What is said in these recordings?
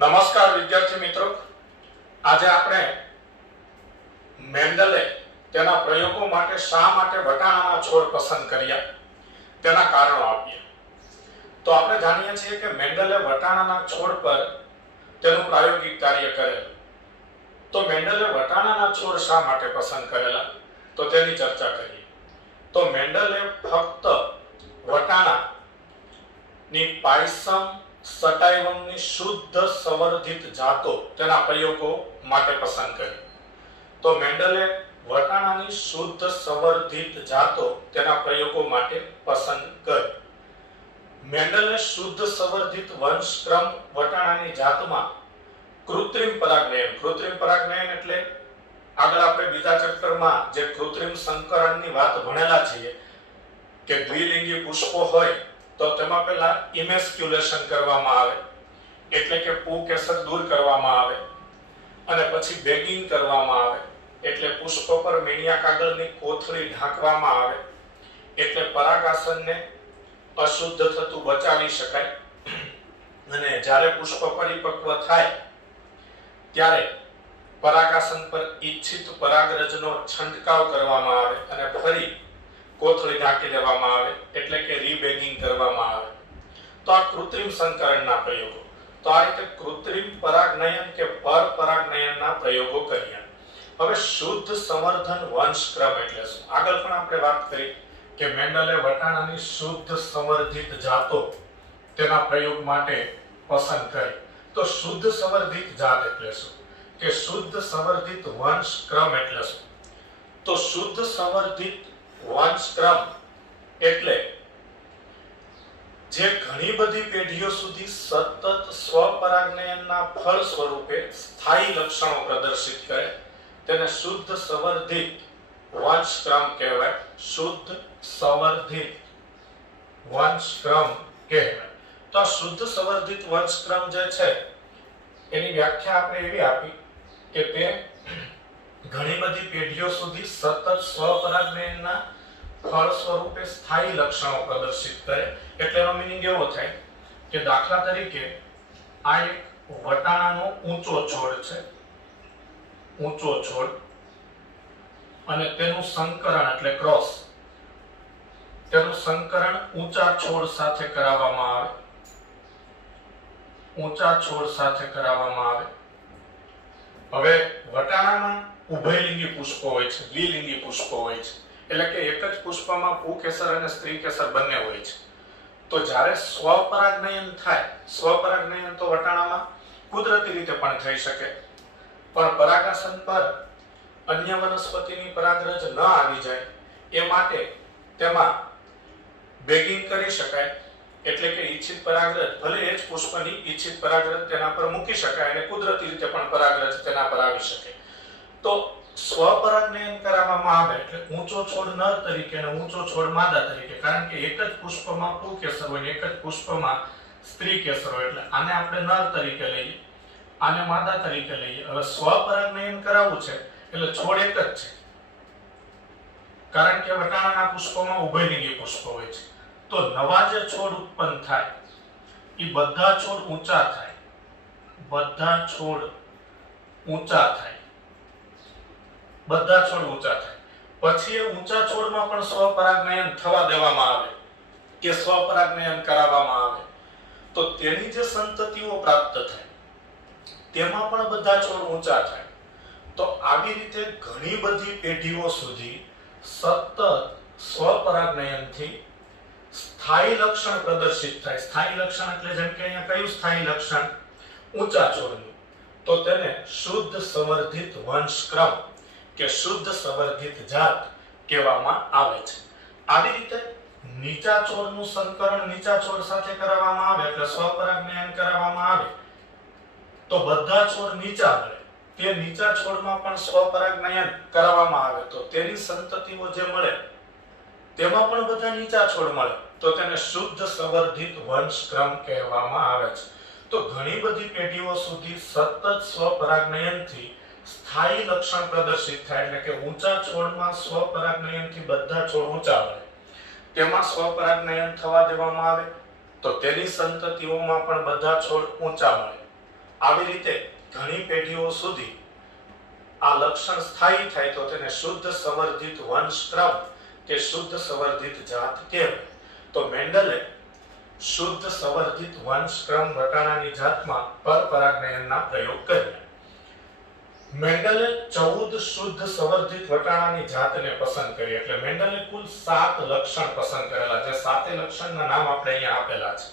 નમસ્કાર વિદ્યાર્થી મિત્રો, આજે આપણે મેન્ડલે તેના પ્રયોગો માટે શા માટે વટાણાના છોડ પસંદ કર્યા તેના કારણો આપીએ. તો આપણે જાણીએ છીએ કે મેન્ડલે વટાણાના છોડ પર તેનું પ્રાયોગિક કાર્ય કરેલ. તો મેન્ડલે વટાણાના છોડ શા માટે પસંદ કરેલા તો તેની ચર્ચા કરીએ. તો મેન્ડલે ફક્ત વટાણાની પાયસમ સટાઇવમની શુદ્ધ સંવર્ધિત જાતો તેના પ્રયોગો માટે પસંદ કરી. તો મેન્ડલે વટાણાની શુદ્ધ સંવર્ધિત જાતો તેના પ્રયોગો માટે પસંદ કરી. મેન્ડલે શુદ્ધ સંવર્ધિત વંશક્રમ વટાણાની જાતમાં કૃત્રિમ પરાગનયન એટલે આગળ આપણે બીજા ચેપ્ટરમાં જે કૃત્રિમ સંકરણની વાત ભણેલા છીએ કે દ્વિલિંગી પુષ્પો હોય તો તેમાં પહેલા ઇમેસ્ક્યુલેશન કરવામાં આવે, એટલે કે પુકેસર દૂર કરવામાં આવે, અને પછી બેગિંગ કરવામાં આવે, એટલે પુષ્પ પર મીણિયા કાગળની કોથળી ઢાંકવામાં આવે, એટલે પરાગાસનને અશુદ્ધ થતું બચાવી શકાય. અને જ્યારે પુષ્પ પરિપક્વ થાય ત્યારે પરાગાસન પર ઈચ્છિત પરાગરજનો છંટકાવ કરવામાં આવે અને ફરી કોથળી ઢાંકી દેવામાં આવે, એટલે કે રીબેગિંગ કરવામાં આવે. તો આ કૃત્રિમ સંકરણના પ્રયોગો. તો આ રીતે કૃત્રિમ પરાગનયન કે પરપરાગનયનના પ્રયોગો કર્યા. હવે શુદ્ધ સંવર્ધન વંશક્રમ એટલે શું? આગળ પણ આપણે વાત કરી કે મેન્ડલે વટાણાની શુદ્ધ સંવર્ધિત જાતો તેના પ્રયોગ માટે પસંદ કરી. તો શુદ્ધ સંવર્ધિત જાત એટલે શું? કે શુદ્ધ સંવર્ધિત વંશક્રમ એટલે શું? તો શુદ્ધ સંવર્ધિત વંશક્રમ એટલે જે ઘણી બધી પેઢીઓ સુધી સતત સ્વપરાગનયનના ફળ સ્વરૂપે સ્થાયી લક્ષણો પ્રદર્શિત કરે તેને શુદ્ધ સંવર્ધિત વંશક્રમ કહેવાય. શુદ્ધ સંવર્ધિત વંશક્રમ કહેવાય. તો આ શુદ્ધ સંવર્ધિત વંશક્રમ જે છે એની વ્યાખ્યા આપણે એવી આપી કે તે ઘણી બધી પેઢીઓ સુધી સતત સ્વપરાગનયનના ફળ સ્વરૂપે સ્થાયી લક્ષણો પ્રદર્શિત કરે. એટલે એનો મીનિંગ એવો થાય કે દાખલા તરીકે આ એક વટાણાનો ઊંચો છોડ છે, ઊંચો છોડ, અને તેનું સંકરણ એટલે ક્રોસ, તેનું સંકરણ ઊંચા છોડ સાથે કરાવવામાં આવે, ઊંચા છોડ સાથે કરાવવામાં આવે. હવે વટાણામાં ઉભયલિંગી પુષ્પો હોય છે, દ્વિલિંગી પુષ્પો હોય છે, એટલે કે એક જ પુષ્પમાં પુકેસર અને સ્ત્રીકેસર બંને હોય છે. તો જ્યારે સ્વપરાગનયન થાય, સ્વપરાગનયન તો વટાણામાં કુદરતી રીતે પણ થઈ શકે, પણ પરાગાસન પર અન્ય વનસ્પતિની પરાગરજ ન આવી જાય એ માટે તેમાં બેગિંગ કરી શકાય, એટલે કે ઈચ્છિત પરાગરજ ભલે એ જ પુષ્પની ઈચ્છિત પરાગરજ તેના પર મૂકી શકાય અને કુદરતી રીતે પણ પરાગરજ તેના પર આવી શકે. તો સ્વપરાગનયન કરાવવામાં આવે એટલે ઊંચો છોડ નર તરીકે અને ઊંચો છોડ માદા તરીકે, કારણ કે એક જ પુષ્પમાં પુકેસર હોય ને એક જ પુષ્પમાં સ્ત્રીકેસર હોય, એટલે આને આપણે નર તરીકે લઈએ, આને માદા તરીકે લઈએ. હવે સ્વપરાગનયન કરાવવું છે એટલે છોડ એક જ છે, કારણ કે વટાણાના પુષ્પમાં ઉભયલિંગી પુષ્પ હોય છે. તો નવા જે છોડ ઉત્પન્ન થાય એ બધા છોડ ઊંચા થાય, બધા છોડ ઊંચા થાય, બધા છોડ ઊંચા થાય. પછી એ ઊંચા છોડમાં પણ સ્વપરાગનયન થવા દેવામાં આવે કે સ્વપરાગનયન કરાવવામાં આવે, તો તેની જે સંતતિઓ પ્રાપ્ત થાય તેમાં પણ બધા છોડ ઊંચા થાય. તો આવી રીતે ઘણી બધી પેઢીઓ સુધી સતત સ્વપરાગનયનથી સ્થાયી લક્ષણ પ્રદર્શિત થાય. સ્થાયી લક્ષણ એટલે જેમ કે અહીંયા કયું સ્થાયી લક્ષણ? ઊંચા છોડનું. તો તેને શુદ્ધ સંવર્ધિત વંશક્રમ કે શુદ્ધ સંવર્ધિત જાત કહેવામાં આવે છે. આવી રીતે નીચા છોડનું સંકરણ નીચા છોડ સાથે કરાવવામાં આવે એટલે સ્વપરાગનયન કરાવવામાં આવે તો બધા છોડ નીચા મળે. તે નીચા છોડમાં પણ સ્વપરાગનયન કરાવવામાં આવે તો તેની સંતતિઓ જે મળે તેમાં પણ બધા નીચા છોડ મળે, તો તેને શુદ્ધ સંવર્ધિત વંશક્રમ કહેવામાં આવે છે. તો ઘણી બધી પેઢીઓ સુધી સતત સ્વપરાગનયનથી સ્થાયી લક્ષણ પ્રદર્શિત થાય, એટલે કે ઊંચા છોડમાં સ્વપરાગનયનથી બધા છોડ ઊંચા મળે, તેમાં સ્વપરાગનયન થવા દેવામાં આવે તો તેની સંતતિઓમાં પણ બધા છોડ ઊંચા મળે. આવી રીતે ઘણી પેઢીઓ સુધી આ લક્ષણ સ્થાયી થાય તો તેને શુદ્ધ સંવર્ધિત વંશક્રમ કે શુદ્ધ સંવર્ધિત જાત કહેવાય. તો મેન્ડલે શુદ્ધ સંવર્ધિત વંશક્રમ વટાણાની જાતમાં પરપરાગનયનના પ્રયોગ કર્યા. મેન્ડલે 14 શુદ્ધ સંવર્ધિત વટાણાની જાતને પસંદ કરી. એટલે મેન્ડલે કુલ 7 લક્ષણ પસંદ કરેલા છે. 7 લક્ષણના નામ આપણે અહીંયા આપેલા છે.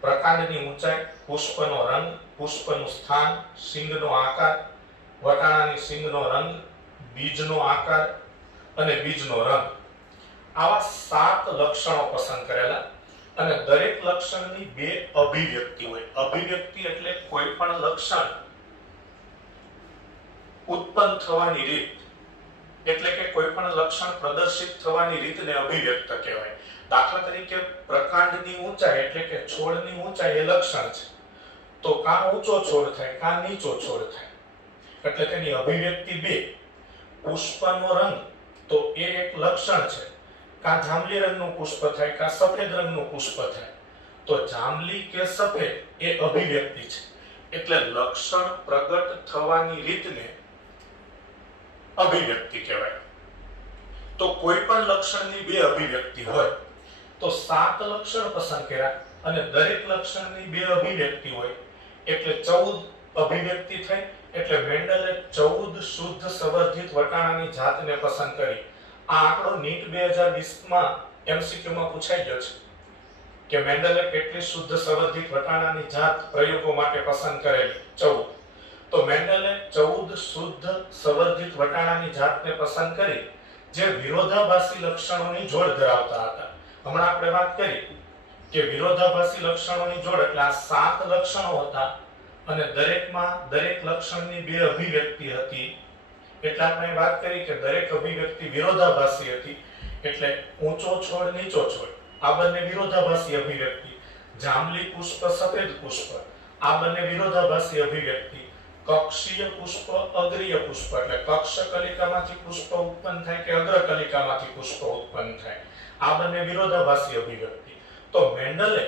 પ્રકાંડની ઊંચાઈ, પુષ્પનો રંગ, પુષ્પનું સ્થાન, સિંગનો આકાર, વટાણાની સિંગનો રંગ, બીજનો આકાર અને બીજનો રંગ. આવા 7 લક્ષણો પસંદ કરેલા અને દરેક લક્ષણની 2 અભિવ્યક્તિ હોય. અભિવ્યક્તિ એટલે કોઈ પણ લક્ષણ ઉત્પન્ન થવાની રીત, એટલે કે કોઈ પણ લક્ષણ પ્રદર્શિત થવાની રીતને અભિવ્યક્ત કહેવાય. દાખલા તરીકે પ્રકાંડની ઊંચાઈ એટલે કે છોડની ઊંચાઈ એ લક્ષણ છે. તો કાં ઊંચો છોડ થાય કાં નીચો છોડ થાય, એટલે તેની અભિવ્યક્તિ 2. પુષ્પનો રંગ તો એ એક લક્ષણ છે. કાં જાંબલી રંગનું પુષ્પ થાય કાં સફેદ રંગનું પુષ્પ થાય. તો જાંબલી કે સફેદ એ અભિવ્યક્તિ છે. એટલે લક્ષણ પ્રગટ થવાની રીતને અભિવ્યક્તિ કહેવાય. તો કોઈ પણ લક્ષણની 2 અભિવ્યક્તિ હોય તો 7 લક્ષણ પસંદ કર્યા અને દરેક લક્ષણની 2 અભિવ્યક્તિ હોય એટલે 14 અભિવ્યક્તિ થઈ. એટલે મેન્ડલે 14 શુદ્ધ સંવર્ધિત વટાણાની જાતને પસંદ કરી. આ આંકડો નીટ 2020 માં MCQ માં પૂછાઈ ગયો છે કે મેન્ડલે કેટલી શુદ્ધ સંવર્ધિત વટાણાની જાત પ્રયોગો માટે પસંદ કરેલી? 14. તો મેન્ડલે 14 શુદ્ધ સંવર્ધિત વટાણાની જાતને પસંદ કરી જે વિરોધાભાસી લક્ષણોની જોડ ધરાવતા હતા. હમણાં આપણે વાત કરી કે વિરોધાભાસી લક્ષણોની જોડ એટલે આ 7 લક્ષણો હતા અને દરેક લક્ષણની 2 અભિવ્યક્તિ હતી. એટલે આપણે વાત કરી કે દરેક અભિવ્યક્તિ વિરોધાભાસી હતી. એટલે ઊંચો છોડ નીચો છોડ આ બંને વિરોધાભાસી અભિવ્યક્તિ. જાંબલી પુષ્પ સફેદ પુષ્પ આ બંને વિરોધાભાસી અભિવ્યક્તિ. કક્ષીય પુષ્પ અગ્રીય પુષ્પ એટલે કક્ષ કલિકામાંથી પુષ્પ ઉત્પન્ન થાય કે અગ્ર કલિકામાંથી પુષ્પ ઉત્પન્ન થાય આ બંને વિરોધાભાસી અભિવ્યક્તિ. તો મેન્ડલે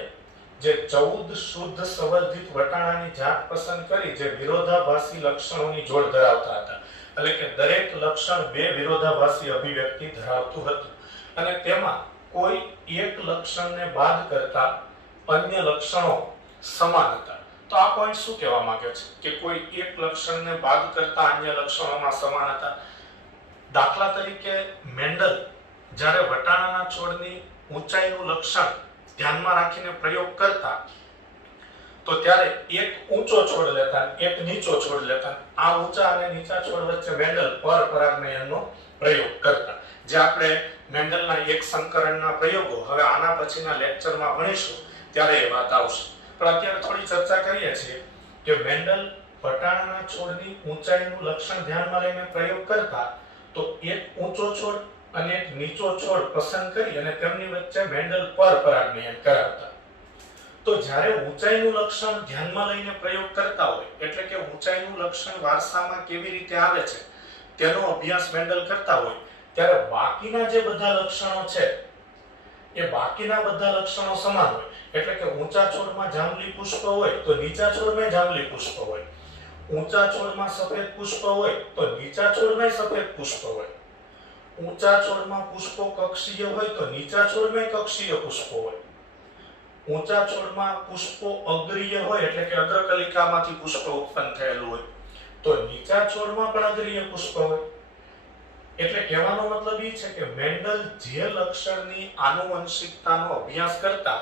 જે 14 શુદ્ધ સંવર્ધિત વટાણાની જાત પસંદ કરી જે વિરોધાભાસી લક્ષણોની જોડ ધરાવતા હતા. એટલે કે દરેક લક્ષણ 2 વિરોધાભાસી અભિવ્યક્તિ ધરાવતું હતું અને તેમાં કોઈ એક લક્ષણને બાદ કરતા અન્ય લક્ષણો સમાન હતા. તો આ પોઈન્ટ શું કહેવા માંગે છે કે કોઈ એક લક્ષણને બાદ કરતા અન્ય લક્ષણોમાં સમાન હતા. દાખલા તરીકે મેન્ડલ જ્યારે વટાણાના છોડની ઊંચાઈનું લક્ષણ ધ્યાનમાં રાખીને પ્રયોગ કરતા તો ત્યારે એક ઊંચો છોડ લેતા એક નીચો છોડ લેતા. આ ઊંચા અને નીચા છોડ વચ્ચે મેન્ડલ પરપરાગનયનનો પ્રયોગ કરતા. જે આપણે મેન્ડલના એક સંકરણના પ્રયોગો હવે આના પછીના લેક્ચરમાં ભણીશું ત્યારે એ વાત આવશે. પણ અત્યારે થોડી ચર્ચા કરીએ છીએ કે મેન્ડલ વટાણાના છોડની ઊંચાઈનું લક્ષણ ધ્યાનમાં લઈને પ્રયોગ કરતા તો એક ઊંચો છોડ અને એક નીચો છોડ પસંદ કરી અને તેમની વચ્ચે મેન્ડલ પરપરાગનયન કરાવતા. તો જ્યારે ઊંચાઈનું લક્ષણ ધ્યાનમાં લઈને પ્રયોગ કરતા હોય એટલે કે ઊંચાઈનું લક્ષણ વારસામાં કેવી રીતે આવે છે તેનો અભ્યાસ મેન્ડલ કરતા હોય ત્યારે બાકીના જે બધા લક્ષણો છે એ બાકીના બધા લક્ષણો સમાન હોય. એટલે કે ઊંચા છોડમાં જાંબલી પુષ્પ હોય તો નીચા છોડમાં જાંબલી પુષ્પ હોય. ઊંચા છોડમાં સફેદ પુષ્પ હોય તો નીચા છોડમાં સફેદ પુષ્પ હોય. ઊંચા છોડમાં પુષ્પો કક્ષીય હોય તો નીચા છોડમાં કક્ષીય પુષ્પો હોય. ઊંચા છોડમાં પુષ્પો અગ્રીય હોય એટલે કે અગ્ર કલિકામાંથી પુષ્પ ઉત્પન્ન થયેલું હોય તો નીચા છોડમાં પણ અગ્રીય પુષ્પ હોય. એટલે કહેવાનો મતલબ એ છે કે મેન્ડલ જે લક્ષણની આનુવંશિકતાનો અભ્યાસ કરતા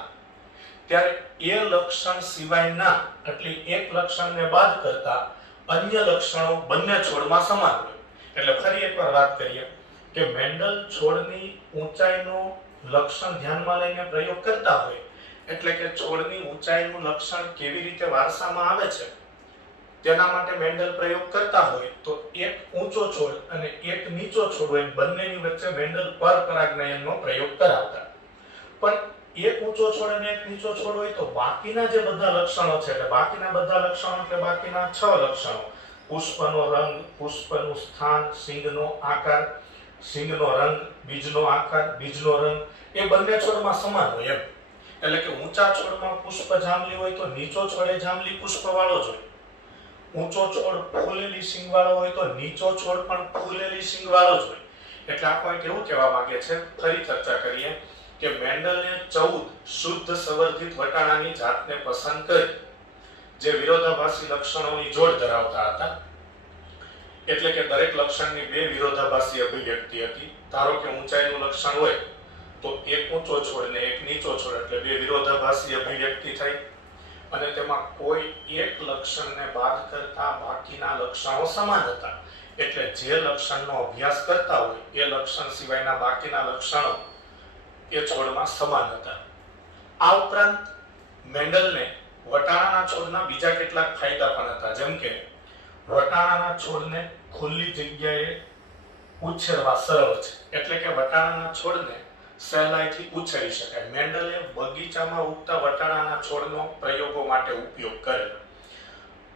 ત્યારે એ લક્ષણ સિવાયના એટલે એક લક્ષણને બાદ કરતા અન્ય લક્ષણો બંને છોડમાં સમાન હોય. એટલે ફરી એકવાર વાત કરીએ કે મેન્ડલ છોડની ઊંચાઈનો લક્ષણ ધ્યાનમાં લઈને પ્રયોગ કરતા હોય એટલે કે છોડની ઊંચાઈનું લક્ષણ કેવી રીતે વારસામાં આવે છે તેના માટે મેન્ડલ પ્રયોગ કરતા હોય તો એક ઊંચો છોડ અને એક નીચો છોડ હોય બંનેની વચ્ચે મેન્ડલ પરપરાગનયનનો પ્રયોગ કરાવતા. પણ એક ઊંચો છોડ અને એક નીચો છોડ હોય તો બાકીના જે બધા લક્ષણો છે એટલે બાકીના બધા લક્ષણો એટલે બાકીના 6 લક્ષણો પુષ્પનો રંગ, પુષ્પનું સ્થાન, સિંગનો આકાર, સિંગનો રંગ, બીજનો આકાર, બીજનો રંગ એ બંને છોડમાં સમાન હોય એમ. એટલે કે ઊંચા છોડમાં પુષ્પ જાંબલી હોય તો નીચો છોડ એ જાંબલી પુષ્પ વાળો જ હોય. ઊંચો છોડ ફૂલેલી શીંગ વાળો હોય તો નીચો છોડ પણ ફૂલેલી શીંગ વાળો જ હોય. એટલે આ પોઈન્ટ એવું કહેવા માંગે છે, ફરી ચર્ચા કરીએ કે મેન્ડલે 14 શુદ્ધ સંવર્ધિત વટાણાની જાતને પસંદ કરી જે વિરોધાભાસી લક્ષણોની જોડ ધરાવતા હતા. એટલે કે દરેક લક્ષણની બે વિરોધાભાસી અભિવ્યક્તિ હતી. ધારો કે ઊંચાઈનું લક્ષણ હોય તો એક ઊંચો છોડ ને એક નીચો છોડ એટલે બે વિરોધાભાસી અભિવ્યક્તિ થઈ અને તેમાં કોઈ એક લક્ષણને બાદ કરતા બાકીના લક્ષણો સમાન હતા. એટલે જે લક્ષણનો અભ્યાસ કરતા હોય એ લક્ષણ સિવાયના બાકીના લક્ષણો એ છોડમાં સમાન હતા. આ ઉપરાંત મેન્ડલને વટાણાના છોડના બીજા કેટલાક ફાયદા પણ હતા, જેમ કે વટાણાના છોડને ખુલ્લી જગ્યાએ ઉછેરવા સરળ છે. એટલે કે વટાણાના છોડને સહેલાઈથી ઉછેરી શકાય. મેન્ડલે બગીચામાં ઉગતા વટાણાના છોડનો પ્રયોગો માટે ઉપયોગ કરેલો.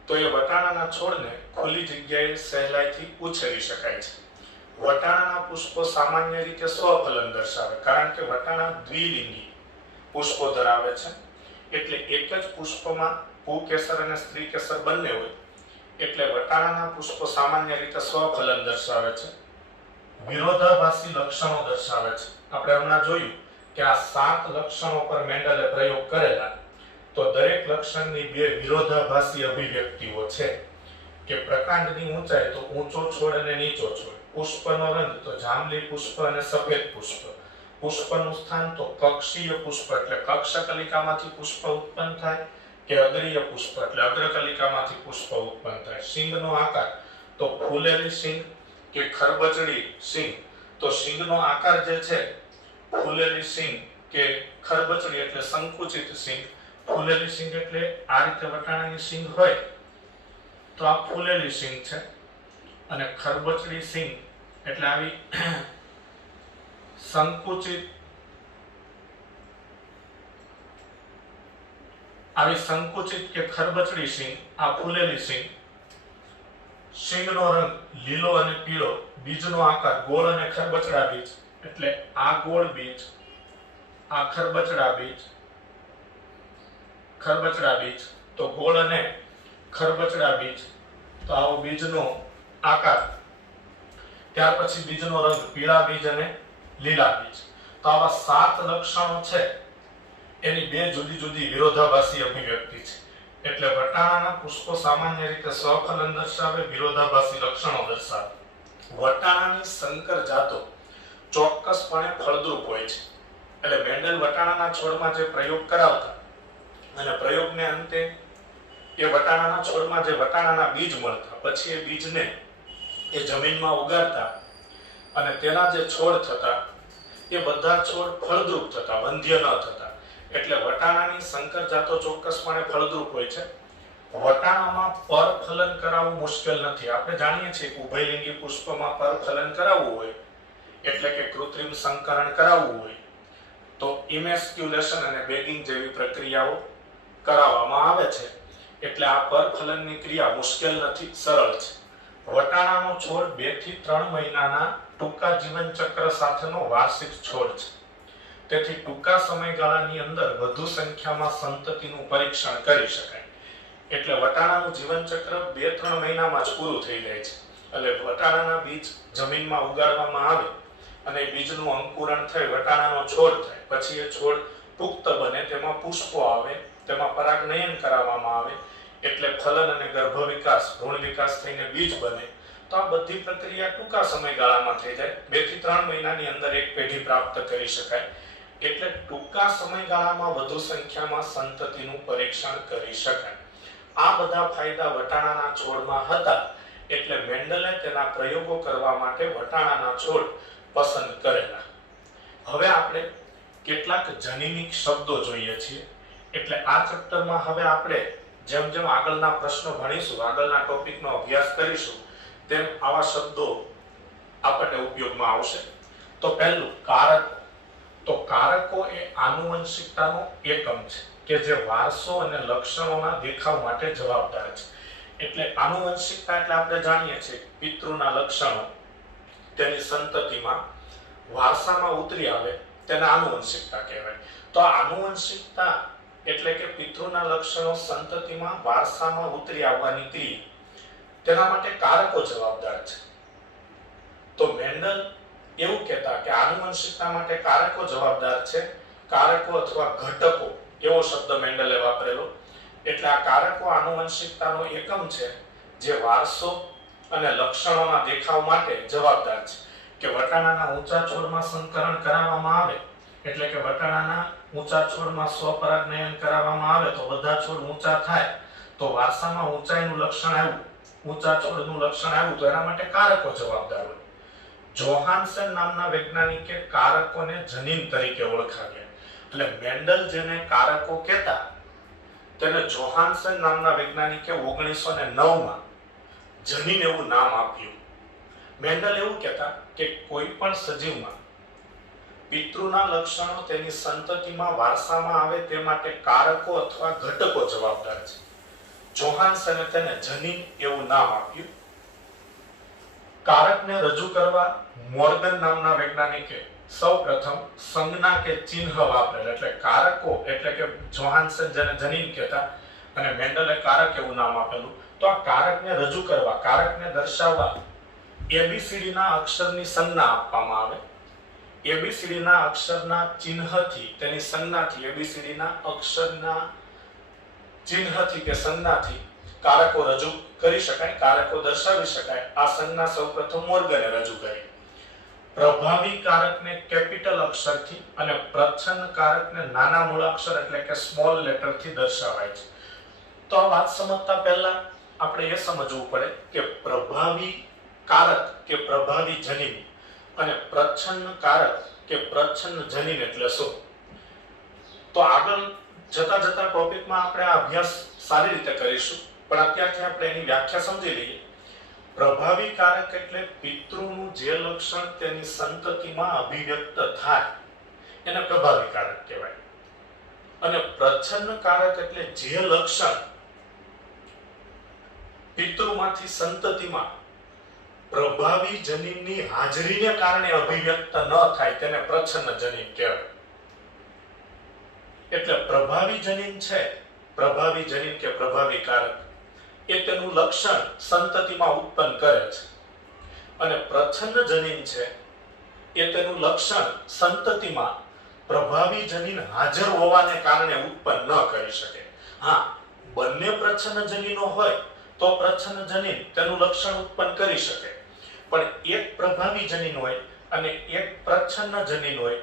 તો એ વટાણાના છોડને ખુલ્લી જગ્યાએ સહેલાઈથી ઉછેરી શકાય છે. વટાણાના પુષ્પો સામાન્ય રીતે સ્વફલન દર્શાવે, કારણ કે વટાણા દ્વિલિંગી પુષ્પો ધરાવે છે. એટલે એક જ પુષ્પમાં પુંકેસર અને સ્ત્રીકેસર બંને હોય. એટલે વટાણાના પુષ્પો સામાન્ય રીતે સ્વફલન દર્શાવે છે. વિરોધાભાસી લક્ષણો દર્શાવે છે. આપણે હમણાં જોયું કે આ 7 લક્ષણો પર મેન્ડલે પ્રયોગ કરેલા. તો દરેક લક્ષણની બે વિરોધાભાસી અભિવ્યક્તિઓ છે કે પ્રકાંડની ઊંચાઈ તો ઊંચો છોડ અને નીચો છોડ, પુષ્પનો રંગ તો જાંબલી પુષ્પ અને સફેદ પુષ્પ, પુષ્પનું સ્થાન તો કક્ષીય પુષ્પ એટલે કક્ષકલિકામાંથી પુષ્પ ઉત્પન્ન થાય કે અગ્રીય પુષ્પ એટલે અગ્રકલિકામાંથી પુષ્પ ઉત્પન્ન થાય. શીંગનો આકાર તો ફૂલેલી શીંગ કે ખરબચડી શીંગ, તો શીંગનો આકાર જે છે ફૂલેલી શીંગ કે ખરબચડી એટલે સંકુચિત શીંગ, ફૂલેલી શીંગ એટલે આ રીતે વટાણાની શીંગ હોય તો આ ફૂલેલી શીંગ છે, અને ખરબચડી શીંગ એટલે આવી સંકુચિત કે ખરબચડી શીંગ, આ ફૂલેલી શીંગ. શીંગનો રંગ લીલો અને પીળો, બીજનો આકાર ગોળ અને ખરબચડા બીજ એટલે આ ગોળ બીજ, આ ખરબચડા બીજ, તો ગોળ અને ખરબચડા બીજ, તો આવો બીજનો આકાર. ત્યાર પછી બીજનો રંગ પીળા બીજ અને લીલા બીજ. તો આવા 7 લક્ષણો છે એની બે જુદી જુદી વિરોધાભાસી અભિવ્યક્તિ છે. એટલે વટાણાના પુષ્પો સામાન્ય રીતે સ્વફલન દર્શાવે, વિરોધાભાસી લક્ષણો દર્શાવે. વટાણાની સંકર જાતો ચોક્કસપણે ફળદ્રુપ હોય છે. એટલે મેન્ડલ વટાણાના છોડમાં જે પ્રયોગ કરાવતા અને પ્રયોગને અંતે એ વટાણાના છોડમાં જે વટાણાના બીજ મળતા, પછી એ બીજને એ જમીનમાં ઉગાડતા અને તેના જે છોડ થતા એ બધા છોડ ફળદ્રુપ થતા, વંધ્ય ન થતા. એટલે વટાણાની સંકર જાતો ચોક્કસપણે ફળદ્રુપ હોય છે. વટાણામાં પરફલન કરાવવું મુશ્કેલ નથી. આપણે જાણીએ છીએ કે ઉભયલિંગી પુષ્પમાં પરફલન કરાવવું હોય એટલે કે કૃત્રિમ સંકરણ કરાવવું હોય તો ઇમેસ્ક્યુલેશન અને બેગિંગ જેવી પ્રક્રિયાઓ કરાવવામાં આવે છે. એટલે આ પરફલનની ક્રિયા મુશ્કેલ નથી, સરળ છે. વટાણાનો છોડ 2 થી 3 મહિનાના ટૂંકા જીવન ચક્ર સાથેનો વાર્ષિક છોડ છે. તેથી ટૂંકા સમયગાળાની અંદર વધુ સંખ્યામાં સંતતિનું પરીક્ષણ કરી શકાય. એટલે વટાણાનું જીવન ચક્ર 2-3 મહિનામાં જ પૂરું થઈ જાય છે. એટલે વટાણાના બીજ જમીનમાં ઉગાડવામાં આવે અને બીજનું અંકુરણ થઈ વટાણાનો છોડ થાય, પછી એ છોડ પુખ્ત બને, તેમાં પુષ્પો આવે, તેમાં પરાગનયન કરાવવામાં આવે એટલે ફલન અને ગર્ભ વિકાસ, ભ્રૂણ વિકાસ થઈને બીજ બને. તો આ બધી પ્રક્રિયા ટૂંકા સમયગાળામાં થઈ જાય. 2 થી 3 મહિનાની અંદર એક પેઢી પ્રાપ્ત કરી શકાય. એટલે ટૂંકા સમયગાળામાં વધુ સંખ્યામાં સંતતિનું પરીક્ષણ કરી શકાય. આ બધા ફાયદા વટાણાના છોડમાં હતા. એટલે મેન્ડલે તેના પ્રયોગો કરવા માટે વટાણાના છોડ પસંદ કરેલા. હવે આપણે કેટલાક જનીનિક શબ્દો જોઈએ છીએ. એટલે આ ચેપ્ટરમાં હવે આપણે જેમ જેમ આગળના પ્રશ્નો ભણીશું, આગળના ટોપિકનો અભ્યાસ કરીશું, તેમ આવા શબ્દો આપણને ઉપયોગમાં આવશે. તો પહેલું કારક. તો કારકો એ આનુવંશિકતાનો એકમ છે કે જે વારસો અને લક્ષણોના દેખાવ માટે જવાબદાર છે. એટલે આનુવંશિકતા એટલે આપણે જાણીએ છીએ પિતૃના લક્ષણો તેની સંતતિમાં વારસામાં ઉતરી આવે તેને આનુવંશિકતા કહેવાય. તો આ આનુવંશિકતા એટલે કે પિતૃના લક્ષણો સંતતિમાં વારસામાં ઉતરી આવવાની ક્રિયા તેના માટે કારકો જવાબદાર છે. તો મેન્ડલ એવું કહેતા કે આનુવંશિકતા માટે કારકો જવાબદાર છે. કારકો અથવા ઘટકો એવો શબ્દ મેન્ડલે વાપરેલો. એટલે આ કારકો આનુવંશિકતાનો એકમ છે જે વારસો અને લક્ષણોના દેખાવ માટે જવાબદાર છે. કે વટાણાના ઊંચા છોડમાં સંકરણ કરાવવામાં આવે, એટલે કે વટાણાના ઊંચા છોડમાં સ્વપરાગનયન કરાવવામાં આવે તો બધા છોડ ઊંચા થાય, તો વારસામાં ઊંચાઈનું લક્ષણ આવ્યું, ઊંચા છોડનું લક્ષણ આવ્યું, તો એના માટે કારકો જવાબદાર હોય. જોહાન્સન નામના વૈજ્ઞાનિકે કારકોને જનીન તરીકે ઓળખાવ્યા. એટલે મેન્ડલ જેને કારકો કહેતા તેને જોહાન્સન નામના વૈજ્ઞાનિકે 1909માં જનીન એવું નામ આપ્યું. મેન્ડલ એવું કહેતા કે કોઈ પણ સજીવમાં પિતૃના લક્ષણો તેની સંતતિમાં વારસામાં આવે તે માટે કારકો અથવા ઘટકો જવાબદાર છે. જોહાન્સને તેને જનીન એવું નામ આપ્યું. કારકને રજૂ કરવા મોર્ગન નામના વૈજ્ઞાનિકે સૌપ્રથમ સંજ્ઞા કે ચિહ્ન વાપરેલ. એટલે કારકો એટલે કે જોહાન્સન જેને જનીન કહેતા અને મેન્ડલે કારક એવું નામ આપેલું. તો આ કારકને રજૂ કરવા, કારકને દર્શાવવા ABCD ના અક્ષરની સંજ્ઞા આપવામાં આવે. ABCD ના અક્ષરના ચિહ્નથી, તેની સંજ્ઞાથી, ABCD ના અક્ષરના ચિહ્નથી કે સંજ્ઞાથી કારકો રજૂ કરી શકાય, કારકો દર્શાવી શકાય. આ સંજ્ઞા સૌપ્રથમ મોર્ગને રજૂ કરી. પ્રભાવી કારકને કેપિટલ અક્ષરથી અને પ્રચ્છન્ન કારકને નાના મૂળાક્ષર એટલે કે સ્મોલ લેટરથી દર્શાવાય છે. તો આ વાત સમજતા પહેલા આપણે એ સમજવું પડે કે પ્રભાવી કારક કે પ્રભાવી જનીન અને પ્રચ્છન્ન કારક કે પ્રચ્છન્ન જનીન એટલે શું. તો આગળ જતા ટોપિકમાં આપણે આ અભ્યાસ સારી રીતે કરીશું, પણ અત્યારથી આપણે એની વ્યાખ્યા સમજી લઈએ. પ્રભાવી કારક એટલે પિતૃનું જે લક્ષણ તેની સંતતિમાં અભિવ્યક્ત થાય એને પ્રભાવી કારક કહેવાય. અને પ્રચ્છન્ન કારક એટલે જે લક્ષણ પિતૃમાંથી સંતતિમાં પ્રભાવી જનીનની હાજરીને કારણે અભિવ્યક્ત ન થાય તેને પ્રચ્છન્ન જનીન કહેવાય. એટલે પ્રભાવી જનીન છે, પ્રભાવી જનીન કે પ્રભાવી કારક એ તેનું લક્ષણ સંતતિમાં ઉત્પન્ન કરે છે. અને પ્રચ્છન્ન જનીન છે એ તેનું લક્ષણ સંતતિમાં પ્રભાવી જનીન હાજર હોવાને કારણે ઉત્પન્ન ન કરી શકે. હા, બંને પ્રચ્છન્ન જનીનો હોય તો પ્રચ્છન્ન જનીન તેનું લક્ષણ ઉત્પન્ન કરી શકે. પણ એક પ્રભાવી જનીન હોય અને એક પ્રચ્છન્ન જનીન હોય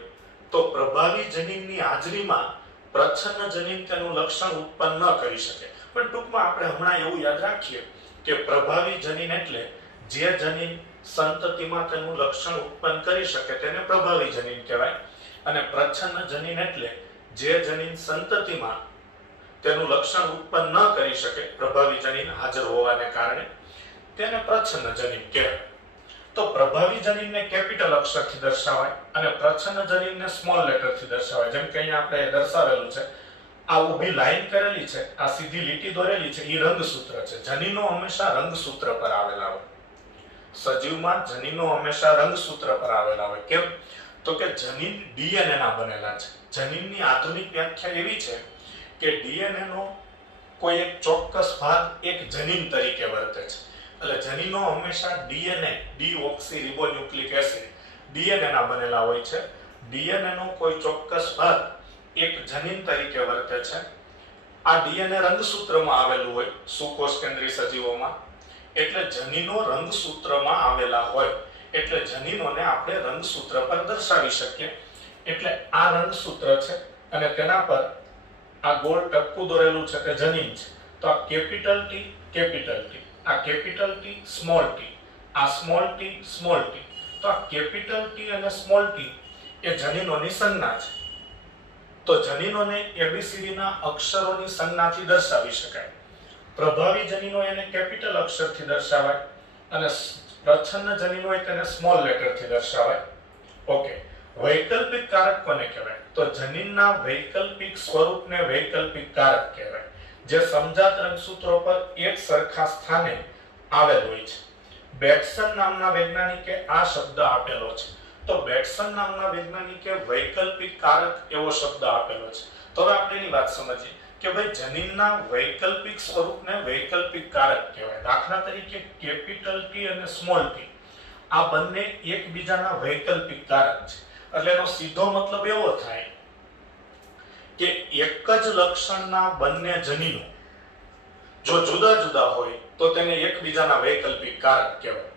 તો પ્રભાવી જનીનની હાજરીમાં પ્રચ્છન્ન જનીન તેનું લક્ષણ ઉત્પન્ન ન કરી શકે. પણ ટૂંકમાં આપણે હમણાં એવું યાદ રાખીએ કે પ્રભાવી જનીન એટલે જે જનીન સંતતિમાં તેનું લક્ષણ ઉત્પન્ન કરી શકે તેને પ્રભાવી જનીન કહેવાય. અને પ્રચ્છન્ન જનીન એટલે જે જનીન સંતતિમાં તેનું લક્ષણ ઉત્પન્ન ન કરી શકે પ્રભાવી જનીન હાજર હોવાને કારણે તેને પ્રચ્છન્ન જનીન કહેવાય. તો પ્રભાવી જનીનને કેપિટલ અક્ષરથી દર્શાવાય અને પ્રચ્છન્ન જનીનને સ્મોલ લેટરથી દર્શાવાય. જેમ કે અહીંયા આપણે દર્શાવેલું છે, આ ઊભી લાઈન કરેલી છે, આ સીધી લીટી દોરેલી છે, એ રંગસૂત્ર છે. જનીનો હંમેશા રંગસૂત્ર પર આવેલા હોય. સજીવમાં જનીનો હંમેશા રંગસૂત્ર પર આવેલા હોય. કેમ? તો કે જનીન DNA ના બનેલા છે. જનીનની આધુનિક વ્યાખ્યા એવી છે કે DNA નો કોઈ એક ચોક્કસ ભાગ એક જનીન તરીકે વર્તે છે. એટલે જનીનો હંમેશા DNA, ડીઓક્સીરિબોન્યુક્લિક એસિડ, DNA ના બનેલા હોય છે. DNA નો કોઈ ચોક્કસ ભાગ એક જનીન તરીકે વર્તે છે. આ DNA રંગસૂત્રમાં આવેલું હોય સુકોષ કેન્દ્રી સજીવોમાં. એટલે જનીનો રંગસૂત્રમાં આવેલા હોય એટલે જનીનોને આપણે રંગસૂત્ર પર દર્શાવી શકીએ. એટલે આ રંગસૂત્ર છે અને તેના પર આ ગોળ ટપકું દોરેલું છે કે જનીન છે. તો આ કેપિટલ T, કેપિટલ T, આ કેપિટલ T, સ્મોલ t, આ સ્મોલ t, સ્મોલ t. તો આ કેપિટલ T અને સ્મોલ t એ જનીનોની સંજ્ઞા છે. તો જનીનોને ABCD ના અક્ષરોની સંજ્ઞાથી દર્શાવી શકાય. પ્રભાવી જનીનો એને કેપિટલ અક્ષરથી દર્શાવાય અને પ્રચ્છન્ન જનીનો હોય તેને સ્મોલ લેટરથી દર્શાવાય. ઓકે, વૈકલ્પિક કારક કોને કહેવાય? તો જનીનના વૈકલ્પિક સ્વરૂપને વૈકલ્પિક કારક કહેવાય, જે સમજાત રંગસૂત્રો પર એક સરખા સ્થાને આવેલ હોય છે. બેટ્સન નામના વૈજ્ઞાનિકે આ શબ્દ આપેલો છે. તો બેટ્સન નામના વૈજ્ઞાનિકે વૈકલ્પિક કારક એવો શબ્દ આપેલો છે. તો હવે આપણે એની વાત સમજીએ કે ભાઈ જનીનના વૈકલ્પિક સ્વરૂપને વૈકલ્પિક કારક કહેવાય. દાખલા તરીકે કેપિટલ ટી અને સ્મોલ ટી આ બંને એકબીજાના વૈકલ્પિક કારક છે. એટલે એનો સીધો મતલબ એવો થાય કે એક જ લક્ષણના બંને જનીનો જો જુદા જુદા હોય તો તેને એકબીજાના વૈકલ્પિક કારક કહેવાય.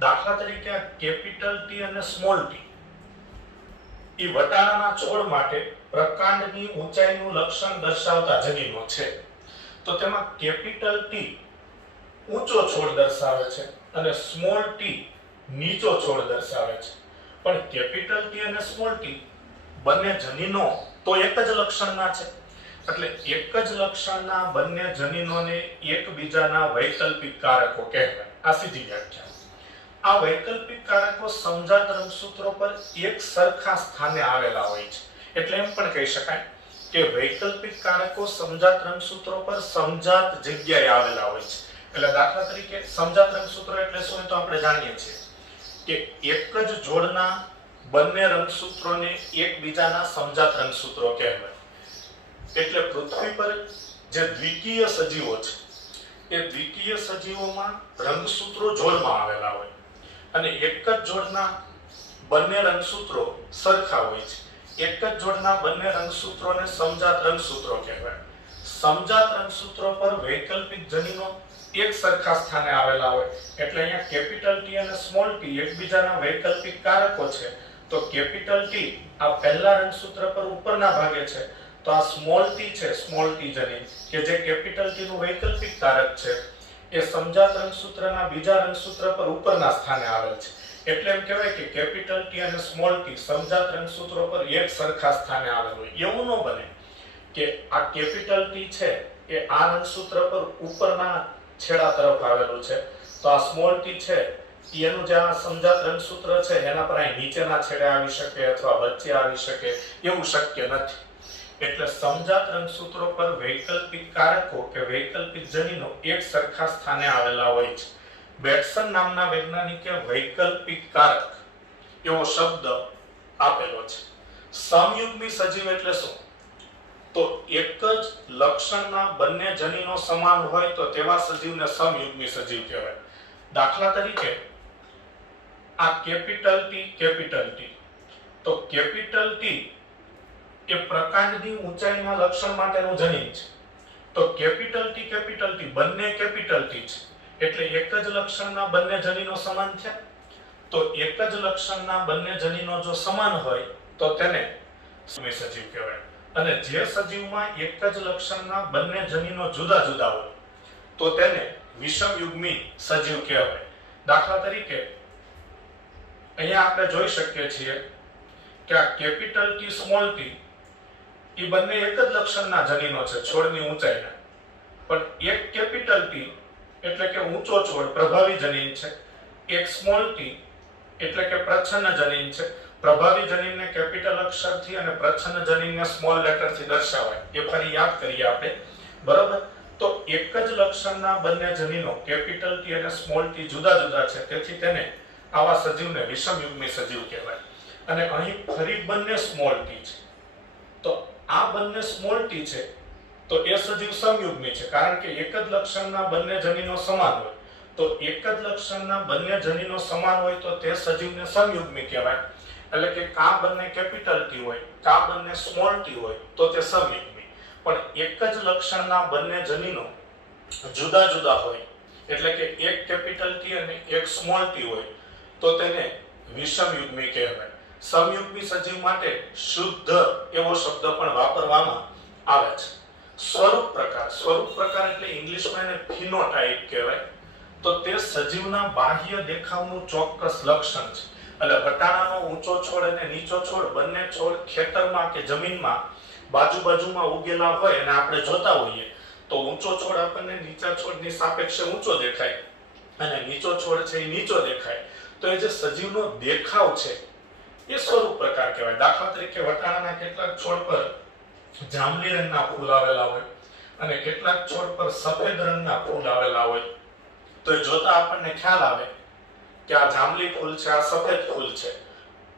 દાખલા તરીકે કેપિટલ ટી અને સ્મોલ ટી એ વટાણાના છોડ માટે પ્રકાંડની ઊંચાઈનું લક્ષણ દર્શાવતા જનીનો છે. તો તેમાં કેપિટલ ટી ઊંચો છોડ દર્શાવે છે અને સ્મોલ ટી નીચો છોડ દર્શાવે છે. પણ કેપિટલ ટી અને સ્મોલ ટી બંને જનીનો તો એક જ લક્ષણના છે. એટલે એક જ લક્ષણના બંને જનીનોને એકબીજાના વૈકલ્પિક કારકો કહેવાય. આ સીધી વ્યાખ્યા. આ વૈકલ્પિક કારકો સમજાત રંગસૂત્રો પર એક સરખા સ્થાને આવેલા હોય છે. એટલે એમ પણ કહી શકાય કે વૈકલ્પિક કારકો સમજાત રંગસૂત્રો પર સમજાત જગ્યાએ આવેલા હોય છે. એટલે દાખલા તરીકે સમજાત રંગસૂત્રો એટલે શું તો આપણે જાણીએ છીએ કે એક જ જોડના બંને રંગસૂત્રોને એકબીજાના સમજાત રંગસૂત્રો કહેવાય. એટલે પૃથ્વી પર જે દ્વિકીય સજીવો છે એ દ્વિકીય સજીવોમાં રંગસૂત્રો જોડમાં આવેલા હોય અને એક જ જોડના બંને રંગસૂત્રો સરખા હોય છે. એક જ જોડના બંને રંગસૂત્રોને સમજાત રંગસૂત્રો કહેવાય. સમજાત રંગસૂત્રો પર વૈકલ્પિક જનીનો એક સરખા સ્થાને આવેલા હોય. એટલે અહીંયા કેપિટલ ટી અને સ્મોલ ટી એકબીજાના વૈકલ્પિક કારકો છે. તો કેપિટલ ટી આ પહેલા રંગસૂત્ર પર ઉપરના ભાગે છે, તો આ સ્મોલ ટી છે, સ્મોલ ટી જનીન કે જે કેપિટલ ટી નું વૈકલ્પિક કારક છે એ સમજાત રંગસૂત્રના બીજા રંગસૂત્ર પર ઉપરના સ્થાને આવેલ છે. એટલે એમ કહેવાય કે કેપિટલ ટી અને સ્મોલ ટી સમજાત રંગસૂત્રો પર એક સરખા સ્થાને આવેલ હોય. એવું ન બને કે આ કેપિટલ ટી છે એ આ રંગસૂત્ર પર ઉપરના છેડા તરફ આવેલું છે, તો આ સ્મોલ ટી છે એનું જે આ સમજાત રંગસૂત્ર છે એના પર અહીં નીચેના છેડે આવી શકે અથવા વચ્ચે આવી શકે, એવું શક્ય નથી. એટલે સમજાત રંગસૂત્રો પર વૈકલ્પિક કારકો કે વૈકલ્પિક જનીનો એક સરખા સ્થાને આવેલા હોય છે. બેટ્સન નામના વૈજ્ઞાનિકે વૈકલ્પિક કારક એવો શબ્દ આપેલો છે. સમયુગ્મી સજીવ એટલે શું? તો એક જ લક્ષણના બંને જનીનો સમાન હોય તો તેવા સજીવને સમયુગ્મી સજીવ કહેવાય. દાખલા તરીકે આ કેપિટલ ટી તો કેપિટલ ટી એ પ્રકાંડની ઊંચાઈના લક્ષણ માટેનું જનીન છે. તો કેપિટલ ટી બંને કેપિટલ ટી છે એટલે એક જ લક્ષણના બંને જનીનો સમાન છે. તો એક જ લક્ષણના બંને જનીનો જો સમાન હોય તો તેને સમયુગ્મી સજીવ કહેવાય. અને જે સજીવમાં એક જ લક્ષણના બંને જનીનો જુદા જુદા હોય તો તેને વિષમયુગ્મી સજીવ કહેવાય. દાખલા તરીકે અહીંયા આપણે જોઈ શકીએ છીએ કે આ કેપિટલ ટી સ્મોલ ટી એ બંને એક જ લક્ષણના જનીનો છે છોડની ઊંચાઈના. પણ એક કેપિટલ ટી એટલે કે ઊંચો છોડ પ્રભાવી જનીન છે, એક સ્મોલ ટી એટલે કે પ્રચ્છન્ન જનીન છે. પ્રભાવી જનીનને કેપિટલ અક્ષરથી અને પ્રચ્છન્ન જનીનને સ્મોલ લેટરથી દર્શાવાય. એ ફરી યાદ કરીએ આપણે, બરાબર? તો એક જ લક્ષણના બંને જનીનો કેપિટલ ટી અને સ્મોલ ટી જુદા જુદા છે, તેથી તેને આવા સજીવને વિષમયુગ્મી સજીવ કહેવાય. અને અહીં ફરી બંને સ્મોલ ટી છે, તો આ બંને સ્મોલ ટી છે તો એ સજીવ સમયુગ્મી છે, કારણ કે એક જ લક્ષણના બંને જનીનો સમાન હોય. તો એક જ લક્ષણના બંને જનીનો સમાન હોય તો તે સજીવને સમયુગ્મી કહેવાય. એટલે કે કા બંને કેપિટલ ટી હોય, કા બંને સ્મોલ ટી હોય તો તે સમયુગ્મી. પણ એક જ લક્ષણના બંને જનીનો જુદા જુદા હોય એટલે કે એક કેપિટલ ટી અને એક સ્મોલ ટી હોય તો તેને વિષમયુગ્મી કહેવાય. સમયુગ્મી સજીવ માટે શુદ્ધ એવો શબ્દ પણ વાપરવામાં આવે છે. સ્વરૂપ પ્રકાર એટલે ઇંગ્લિશમાં એને ફિનોટાઇપ કહેવાય. તો તે સજીવના બાહ્ય દેખાવનું ચોક્કસ લક્ષણ છે. એટલે વટાણાનો ઊંચો છોડ અને નીચો છોડ બંને છોડ ખેતરમાં કે જમીનમાં બાજુમાં ઉગેલા હોય અને આપણે જોતા હોઈએ તો ઊંચો છોડ આપણને નીચા છોડની સાપેક્ષે ઊંચો દેખાય અને નીચો છોડ છે એ નીચો દેખાય. તો એ જે સજીવનો દેખાવ છે એ સ્વરૂપ પ્રકાર કહેવાય. દાખલા તરીકે વટાણાના કેટલાક છોડ પર જાંબલી રંગના ફૂલ આવેલા હોય અને કેટલાક છોડ પર સફેદ રંગના ફૂલ આવેલા હોય. તો એ જોતા આપણને ખ્યાલ આવે કે આ જાંબલી ફૂલ છે, આ સફેદ ફૂલ છે.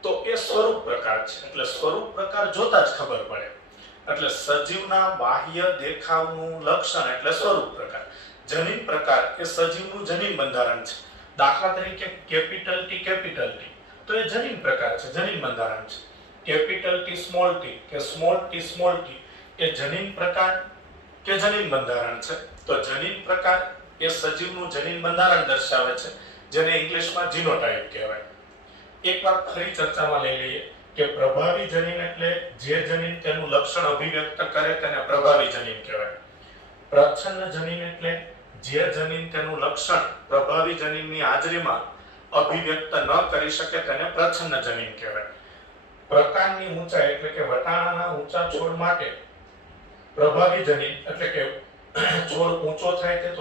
તો એ સ્વરૂપ પ્રકાર છે. એટલે સ્વરૂપ પ્રકાર જોતા જ ખબર પડે. એટલે સજીવના બાહ્ય દેખાવનું લક્ષણ એટલે સ્વરૂપ પ્રકાર. જનીન પ્રકાર એ સજીવનું જનીન બંધારણ છે. દાખલા તરીકે કેપિટલ ટી તો એ જનીન પ્રકાર છે, જનીન બંધારણ છે. કેપિટલ ટી કે સ્મોલ ટી એ જનીન પ્રકાર કે જનીન બંધારણ છે. તો જનીન પ્રકાર એ સજીવનું જનીન બંધારણ દર્શાવે છે, જેને ઇંગ્લિશમાં જીનોટાઇપ કહેવાય. એક વાત ફરી ચર્ચામાં લઈ લઈએ કે પ્રભાવી જનીન એટલે જે જનીન તેનું લક્ષણ અભિવ્યક્ત કરે તેને પ્રભાવી જનીન કહેવાય. પ્રચ્છન્ન જનીન એટલે જે જનીન તેનું લક્ષણ પ્રભાવી જનીનની હાજરીમાં અભિવ્યક્ત ન કરી શકે તેને પ્રચ્છન્ન જનીન કહેવાય. પ્રકાંડની ઊંચાઈ એટલે કે વટાણાના ઊંચા છોડ માટે પ્રભાવી જનીન એટલે કે છોડ ઊંચો થાય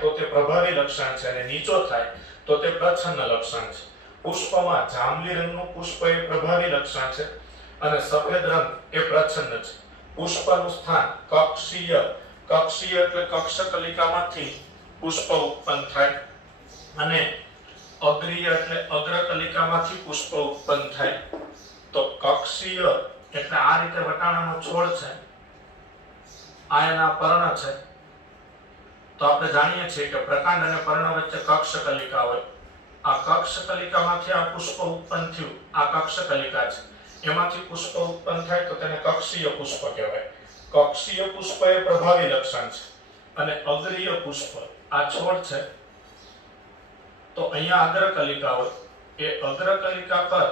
તો તે પ્રભાવી લક્ષણ છે અને નીચો થાય તો તે પ્રચ્છન્ન લક્ષણ છે. પુષ્પમાં જાંબલી રંગનું પુષ્પ એ પ્રભાવી લક્ષણ છે અને સફેદ રંગ એ પ્રચ્છન્ન છે. પુષ્પનું સ્થાન કક્ષીય એટલે કક્ષકલિકામાંથી પુષ્પ ઉત્પન્ન થાય અને અગ્રીય એટલે અગ્રકલિકામાંથી પુષ્પ ઉત્પન્ન થાય. તો કક્ષીય એટલે આ રીતે વટાણાનો છોડ છે, આ એના પર્ણ છે. તો આપણે જાણીએ છીએ કે પ્રકાંડ અને પર્ણ વચ્ચે કક્ષકલિકા હોય. આ કક્ષકલિકામાંથી આ પુષ્પ ઉત્પન્ન થયું, આ કક્ષકલિકા છે, એમાંથી પુષ્પ ઉત્પન્ન થાય તો તેને કક્ષીય પુષ્પ કહેવાય. કક્ષીય પુષ્પ એ પ્રભાવી લક્ષણ છે અને અગ્રીય પુષ્પ આ છોડ છે તો અહીંયા અગ્રકલિકા હોય, એ અગ્રકલિકા પર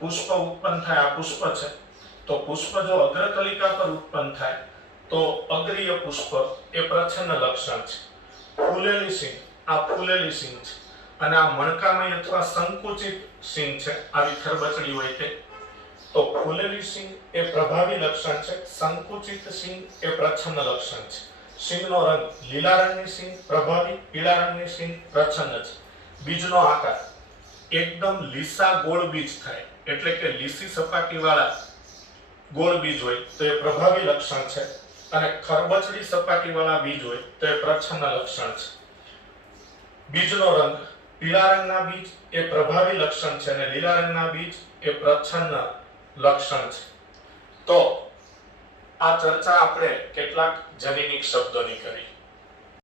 પુષ્પ ઉત્પન્ન થાય, આ પુષ્પ છે તો પુષ્પ જો અગ્રકલિકા પર ઉત્પન્ન થાય તો અગ્રીય પુષ્પ એ પ્રચ્છન્ન લક્ષણ છે. ફૂલેલી સિંગ, આ ફૂલેલી સિંગ છે અને આ મણકામય અથવા સંકુચિત સિંગ છે, આવી ખરબચડી હોય તે. તો ફૂલેલી સિંગ એ પ્રભાવી લક્ષણ છે, સંકુચિત સિંગ એ પ્રચ્છન્ન લક્ષણ છે. સિંગનો રંગ લીલા રંગની સિંગ પ્રભાવી, પીળા રંગની સિંગ પ્રચ્છન્ન છે. બીજનો આકાર એકદમ લીસા ગોળ બીજ થાય એટલે કે લીસી સપાટીવાળા ગોળ બીજ હોય તો એ પ્રભાવી લક્ષણ છે અને ખરબચડી સપાટીવાળા બીજ હોય તો એ પ્રચ્છન્ન લક્ષણ છે. બીજનો રંગ પીળા રંગના બીજ એ પ્રભાવી લક્ષણ છે અને લીલા રંગના બીજ એ પ્રચ્છન્ન લક્ષણ છે. તો આ ચર્ચા આપણે કેટલાક જનીનિક શબ્દોની કરી.